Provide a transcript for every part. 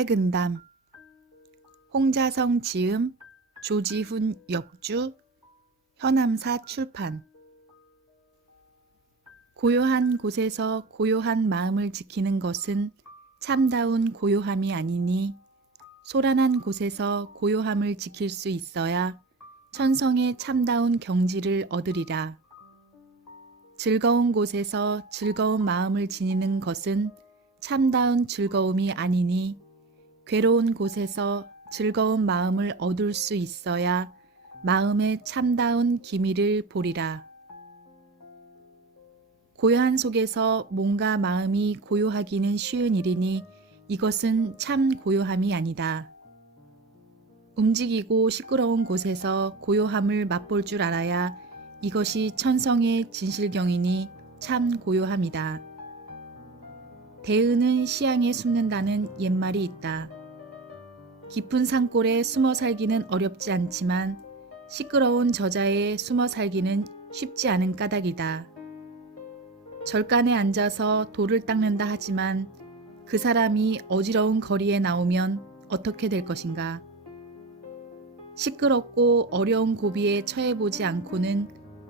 퇴근담. 홍자성 지음, 조지훈 역주, 현암사 출판. 고요한 곳에서 고요한 마음을 지키는 것은 참다운 고요함이 아니니 소란한 곳에서 고요함을 지킬 수 있어야 천성의 참다운 경지를 얻으리라. 즐거운 곳에서 즐거운 마음을 지니는 것은 참다운 즐거움이 아니니 괴로운 곳에서 즐거운 마음을 얻을 수 있어야 마음의 참다운 기미를 보리라. 고요한 속에서 몸과 마음이 고요하기는 쉬운 일이니 이것은 참 고요함이 아니다. 움직이고 시끄러운 곳에서 고요함을 맛볼 줄 알아야 이것이 천성의 진실경이니 참 고요함이다. 대은은 시향에 숨는다는 옛말이 있다. 깊은 산골에 숨어 살기는 어렵지 않지만 시끄러운 저자에 숨어 살기는 쉽지 않은 까닭이다. 절간에 앉아서 돌을 닦는다 하지만 그 사람이 어지러운 거리에 나오면 어떻게 될 것인가? 시끄럽고 어려운 고비에 처해보지 않고는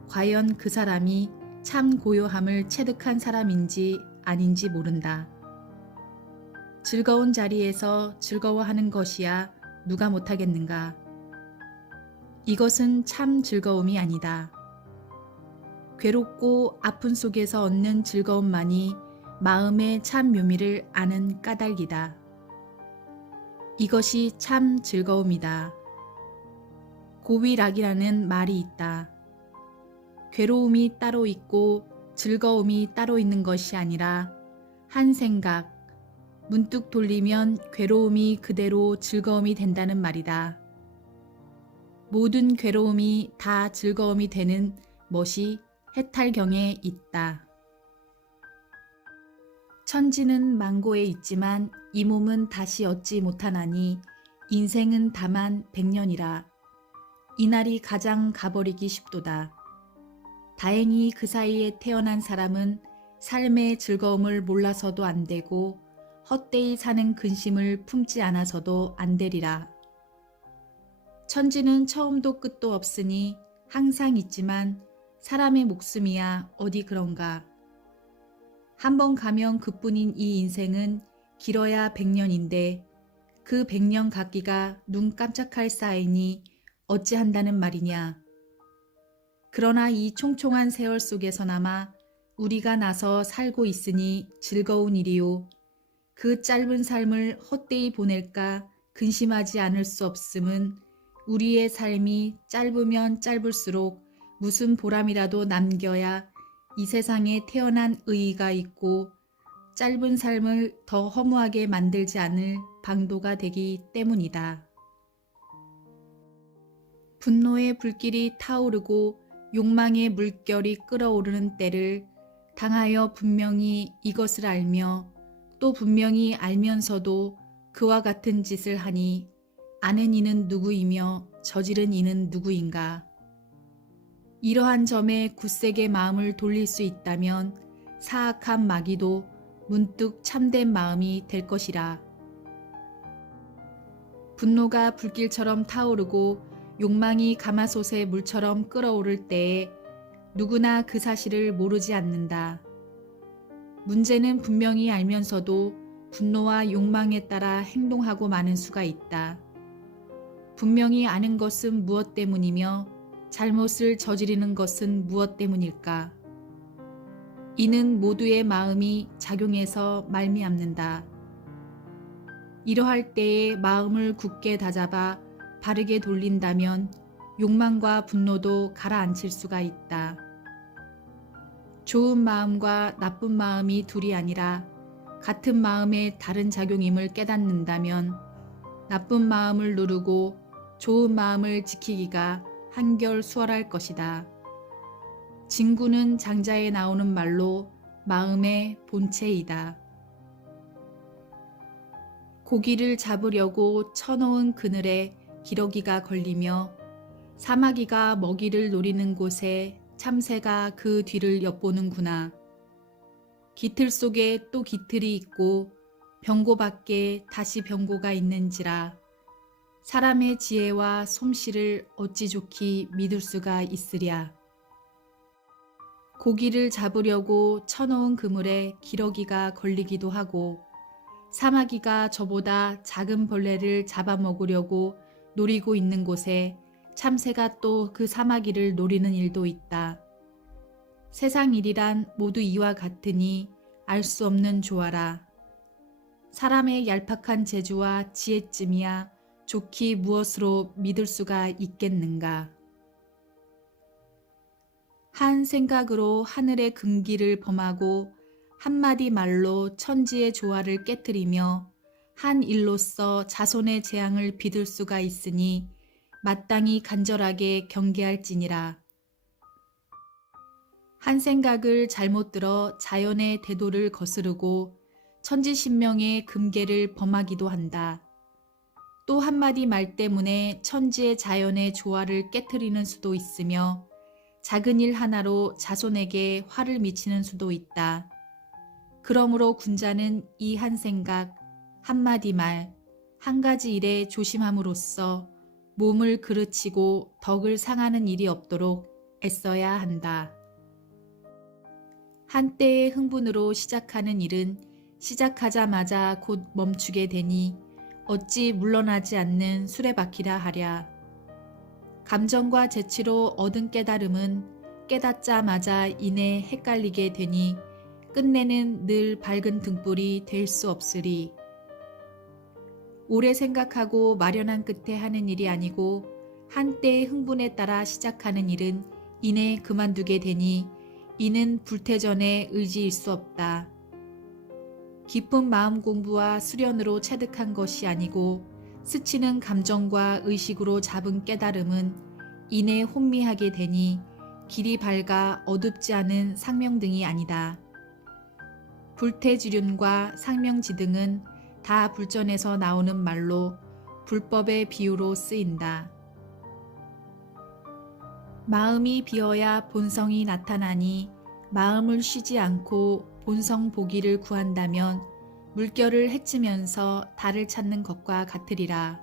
과연 그 사람이 참 고요함을 체득한 사람인지 아닌지 모른다. 즐거운 자리에서 즐거워하는 것이야 누가 못하겠는가? 이것은 참 즐거움이 아니다. 괴롭고 아픈 속에서 얻는 즐거움만이 마음의 참 묘미를 아는 까닭이다. 이것이 참 즐거움이다. 고위락이라는 말이 있다. 괴로움이 따로 있고 즐거움이 따로 있는 것이 아니라 한 생각, 문득 돌리면 괴로움이 그대로 즐거움이 된다는 말이다. 모든 괴로움이 다 즐거움이 되는 멋이 해탈경에 있다. 천지는 망고에 있지만 이 몸은 다시 얻지 못하나니 인생은 다만 100년이라. 이날이 가장 가버리기 쉽도다. 다행히 그 사이에 태어난 사람은 삶의 즐거움을 몰라서도 안 되고 헛되이 사는 근심을 품지 않아서도 안 되리라. 천지는 처음도 끝도 없으니 항상 있지만 사람의 목숨이야 어디 그런가. 한번 가면 그뿐인 이 인생은 길어야 100년인데 그 100년 갖기가 눈 깜짝할 사이니 어찌한다는 말이냐. 그러나 이 총총한 세월 속에서나마 우리가 나서 살고 있으니 즐거운 일이요. 그 짧은 삶을 헛되이 보낼까 근심하지 않을 수 없음은 우리의 삶이 짧으면 짧을수록 무슨 보람이라도 남겨야 이 세상에 태어난 의의가 있고 짧은 삶을 더 허무하게 만들지 않을 방도가 되기 때문이다. 분노의 불길이 타오르고 욕망의 물결이 끓어오르는 때를 당하여 분명히 이것을 알며 또 분명히 알면서도 그와 같은 짓을 하니 아는 이는 누구이며 저지른 이는 누구인가. 이러한 점에 굳세게 마음을 돌릴 수 있다면 사악한 마귀도 문득 참된 마음이 될 것이라. 분노가 불길처럼 타오르고 욕망이 가마솥의 물처럼 끓어오를 때에 누구나 그 사실을 모르지 않는다. 문제는 분명히 알면서도 분노와 욕망에 따라 행동하고 마는 수가 있다. 분명히 아는 것은 무엇 때문이며 잘못을 저지르는 것은 무엇 때문일까? 이는 모두의 마음이 작용해서 말미암는다. 이러할 때에 마음을 굳게 다잡아 바르게 돌린다면 욕망과 분노도 가라앉힐 수가 있다. 좋은 마음과 나쁜 마음이 둘이 아니라 같은 마음의 다른 작용임을 깨닫는다면 나쁜 마음을 누르고 좋은 마음을 지키기가 한결 수월할 것이다. 진구는 장자에 나오는 말로 마음의 본체이다. 고기를 잡으려고 쳐놓은 그늘에 기러기가 걸리며 사마귀가 먹이를 노리는 곳에 참새가 그 뒤를 엿보는구나. 깃틀 속에 또 깃틀이 있고 병고 밖에 다시 병고가 있는지라. 사람의 지혜와 솜씨를 어찌 좋게 믿을 수가 있으랴. 고기를 잡으려고 쳐놓은 그물에 기러기가 걸리기도 하고, 사마귀가 저보다 작은 벌레를 잡아먹으려고 노리고 있는 곳에 참새가 또 그 사마귀를 노리는 일도 있다. 세상 일이란 모두 이와 같으니 알 수 없는 조화라. 사람의 얄팍한 재주와 지혜쯤이야 좋기 무엇으로 믿을 수가 있겠는가. 한 생각으로 하늘의 금기를 범하고 한마디 말로 천지의 조화를 깨뜨리며 한 일로서 자손의 재앙을 빚을 수가 있으니 마땅히 간절하게 경계할지니라. 한 생각을 잘못 들어 자연의 대도를 거스르고 천지신명의 금계를 범하기도 한다. 또 한마디 말 때문에 천지의 자연의 조화를 깨뜨리는 수도 있으며 작은 일 하나로 자손에게 화를 미치는 수도 있다. 그러므로 군자는 이 한 생각, 한마디 말, 한 가지 일에 조심함으로써 몸을 그르치고 덕을 상하는 일이 없도록 애써야 한다. 한때의 흥분으로 시작하는 일은 시작하자마자 곧 멈추게 되니 어찌 물러나지 않는 수레바퀴라 하랴. 감정과 재치로 얻은 깨달음은 깨닫자마자 이내 헷갈리게 되니 끝내는 늘 밝은 등불이 될 수 없으리. 오래 생각하고 마련한 끝에 하는 일이 아니고 한때의 흥분에 따라 시작하는 일은 이내 그만두게 되니 이는 불태전의 의지일 수 없다. 깊은 마음 공부와 수련으로 체득한 것이 아니고 스치는 감정과 의식으로 잡은 깨달음은 이내 혼미하게 되니 길이 밝아 어둡지 않은 상명등이 아니다. 불태지륜과 상명지등은 다 불전에서 나오는 말로 불법의 비유로 쓰인다. 마음이 비어야 본성이 나타나니 마음을 쉬지 않고 본성 보기를 구한다면 물결을 헤치면서 달을 찾는 것과 같으리라.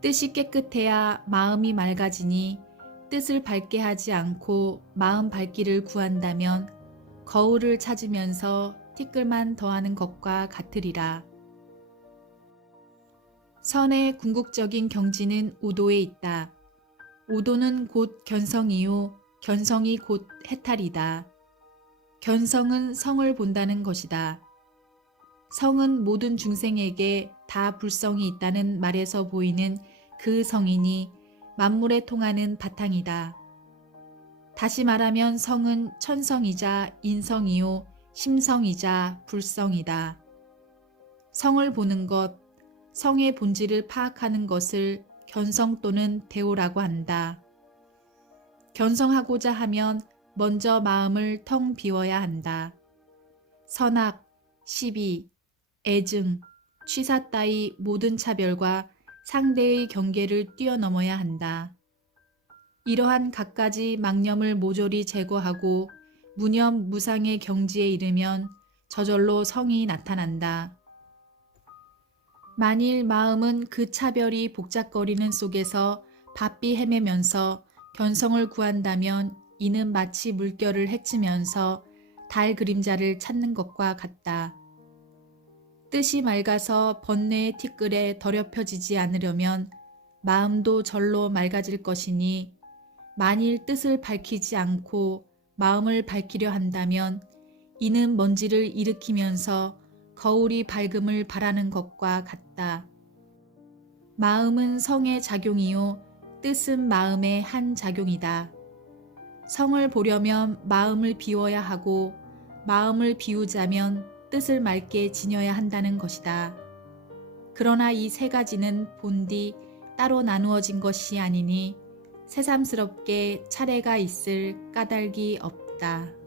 뜻이 깨끗해야 마음이 맑아지니 뜻을 밝게 하지 않고 마음 밝기를 구한다면 거울을 찾으면서 티끌만 더하는 것과 같으리라. 선의 궁극적인 경지는 오도에 있다. 오도는 곧 견성이요 견성이 곧 해탈이다. 견성은 성을 본다는 것이다. 성은 모든 중생에게 다 불성이 있다는 말에서 보이는 그 성이니 만물에 통하는 바탕이다. 다시 말하면 성은 천성이자 인성이요 심성이자 불성이다. 성을 보는 것, 성의 본질을 파악하는 것을 견성 또는 대오라고 한다. 견성하고자 하면 먼저 마음을 텅 비워야 한다. 선악, 시비, 애증, 취사 따위 모든 차별과 상대의 경계를 뛰어넘어야 한다. 이러한 갖가지 망념을 모조리 제거하고 무념 무상의 경지에 이르면 저절로 성이 나타난다. 만일 마음은 그 차별이 복잡거리는 속에서 바삐 헤매면서 견성을 구한다면 이는 마치 물결을 헤치면서 달 그림자를 찾는 것과 같다. 뜻이 맑아서 번뇌의 티끌에 더럽혀지지 않으려면 마음도 절로 맑아질 것이니 만일 뜻을 밝히지 않고 마음을 밝히려 한다면 이는 먼지를 일으키면서 거울이 밝음을 바라는 것과 같다. 마음은 성의 작용이요 뜻은 마음의 한 작용이다. 성을 보려면 마음을 비워야 하고 마음을 비우자면 뜻을 맑게 지녀야 한다는 것이다. 그러나 이 세 가지는 본디 따로 나누어진 것이 아니니 새삼스럽게 차례가 있을 까닭이 없다.